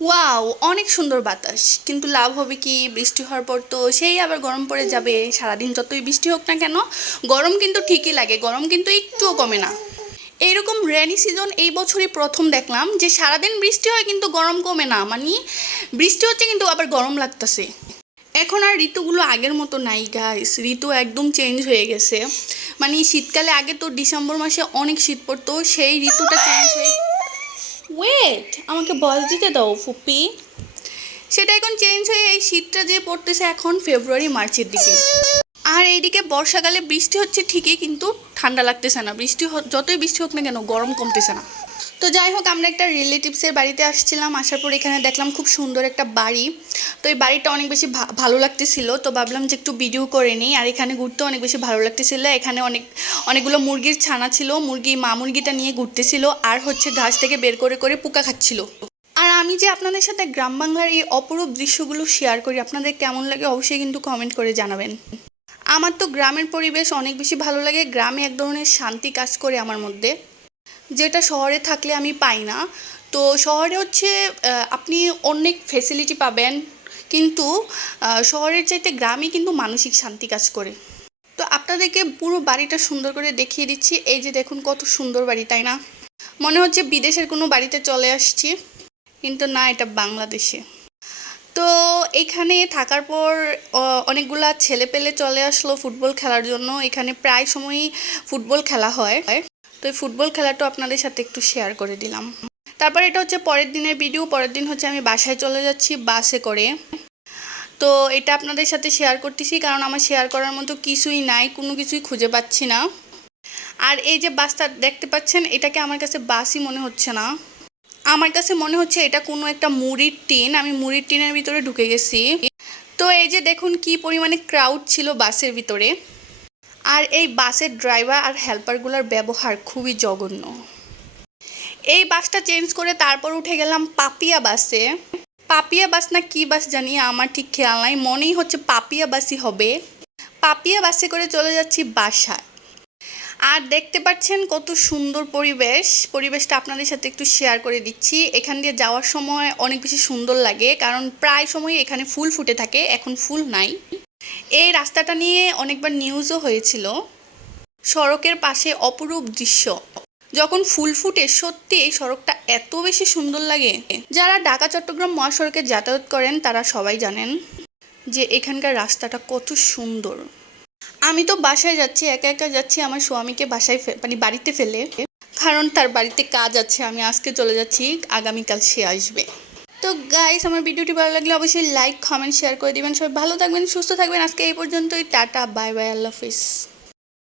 Wow অনেক সুন্দর বাতাস। কিন্তু লাভ হবে কি? বৃষ্টি হওয়ার পর তো সেই আবার গরম পড়ে যাবে। সারাদিন যতই বৃষ্টি হোক না কেন, গরম কিন্তু ঠিকই লাগে। গরম কিন্তু একটুও কমে না। এইরকম রেনি সিজন এই বছরই প্রথম দেখলাম যে সারাদিন বৃষ্টি হয় কিন্তু গরম কমে না। মানে বৃষ্টি হচ্ছে কিন্তু আবার গরম লাগতেছে। এখন আর ঋতুগুলো আগের মতো নাই গাইস ঋতু একদম চেঞ্জ হয়ে গেছে। মানে শীতকালে আগে তো ডিসেম্বর মাসে অনেক শীত পড়তো, সেই ঋতুটা চেঞ্জ হয়ে ওয়েট আমাকে বল দিতে দাও, ফুপি। সেটা এখন চেঞ্জ হয়ে এই শীতটা যে পড়তেছে এখন ফেব্রুয়ারি মার্চের দিকে। আর এইদিকে বর্ষাকালে বৃষ্টি হচ্ছে ঠিকই, কিন্তু ঠান্ডা লাগতেছে না। বৃষ্টি যতই বৃষ্টি হোক না কেন, গরম কমতেছে না। তো যাই হোক, আমরা একটা রিলেটিভসের বাড়িতে আসছিলাম, আসার পর এখানে দেখলাম খুব সুন্দর একটা বাড়ি। তো এই বাড়িটা অনেক বেশি ভালো লাগতেছিল, তো ভাবলাম যে একটু ভিডিও করে নিই। আর এখানে ঘুরতে অনেক বেশি ভালো লাগতেছিল। এখানে অনেক, অনেকগুলো মুরগির ছানা ছিল, মুরগি মা মুরগিটা নিয়ে ঘুরতেছিল, আর হচ্ছে ঘাস থেকে বের করে করে পোকা খাচ্ছিল। আর আমি যে আপনাদের সাথে গ্রাম বাংলার এই অপরূপ দৃশ্যগুলো শেয়ার করি, আপনাদের কেমন লাগে অবশ্যই কিন্তু কমেন্ট করে জানাবেন। আমার তো গ্রামের পরিবেশ অনেক বেশি ভালো লাগে, গ্রামে এক ধরনের শান্তি কাজ করে আমার মধ্যে। যেটা শহরে থাকলে আমি পাই না। তো শহরে হচ্ছে আপনি অনেক ফেসিলিটি পাবেন, কিন্তু শহরের চাইতে গ্রামে কিন্তু মানসিক শান্তি কাজ করে। তো আপনাদেরকে পুরো বাড়িটা সুন্দর করে দেখিয়ে দিচ্ছি। এই যে দেখুন কত সুন্দর বাড়ি, তাই না? মনে হচ্ছে বিদেশের কোনো বাড়িতে চলে আসছি, কিন্তু না, এটা বাংলাদেশে। তো এখানে থাকার পর অনেকগুলা ছেলে পেলে চলে আসলো ফুটবল খেলার জন্য। এখানে প্রায় সময়ই ফুটবল খেলা হয়। তো এই ফুটবল খেলাটা আপনাদের সাথে একটু শেয়ার করে দিলাম। তারপর এটা হচ্ছে পরের দিনের ভিডিও পরের দিন হচ্ছে আমি বাসায় চলে যাচ্ছি বাসে করে। তো এটা আপনাদের সাথে শেয়ার করতেছি, কারণ আমার শেয়ার করার মতো কিছুই নাই, কোনো কিছুই খুঁজে পাচ্ছি না। আর এই যে বাসটা দেখতে পাচ্ছেন, এটাকে আমার কাছে বাসই মনে হচ্ছে না। আমার কাছে মনে হচ্ছে এটা কোনো একটা মুড়ির টিন, আমি মুড়ির টিনের ভিতরে ঢুকে গেছি। তো এই যে দেখুন কি পরিমাণে ক্রাউড ছিল বাসের ভিতরে। আর এই বাসের ড্রাইভার আর হেল্পারগুলোর ব্যবহার খুবই জঘন্য। এই বাসটা চেঞ্জ করে তারপর উঠে গেলাম পাপিয়া বাসে। পাপিয়া বাস না কি বাস জানি আমার ঠিক খেয়াল নাই, মনেই হচ্ছে পাপিয়া বাসই হবে। পাপিয়া বাসে করে চলে যাচ্ছি বাসায়। আর দেখতে পাচ্ছেন কত সুন্দর পরিবেশ। পরিবেশটা আপনাদের সাথে একটু শেয়ার করে দিচ্ছি। এখান দিয়ে যাওয়ার সময় অনেক বেশি সুন্দর লাগে, কারণ প্রায় সময় এখানে ফুল ফুটে থাকে, এখন ফুল নাই। এই রাস্তাটা নিয়ে অনেকবার নিউজও হয়েছিল। সড়কের পাশে অপরূপ দৃশ্য। যখন ফুল ফুটে, সত্যি এই সড়কটা এত বেশি সুন্দর লাগে। যারা ঢাকা, চট্টগ্রাম মহাসড়কে যাতায়াত করেন, তারা সবাই জানেন যে এখানকার রাস্তাটা কত সুন্দর। আমি তো বাসায় যাচ্ছি, একা একা যাচ্ছি, আমার স্বামীকে বাসায় মানে বাড়িতে ফেলে। কারণ তার বাড়িতে কাজ আছে, আমি আজকে চলে যাচ্ছি, আগামীকাল সে আসবে। তো গাইস আমার ভিডিওটি ভালো লাগলে অবশ্যই লাইক কমেন্ট শেয়ার করে দিবেন। সবাই ভালো থাকবেন, সুস্থ থাকবেন। আজকে এই পর্যন্তই। টাটা বাই বাই আল্লাহ হাফিজ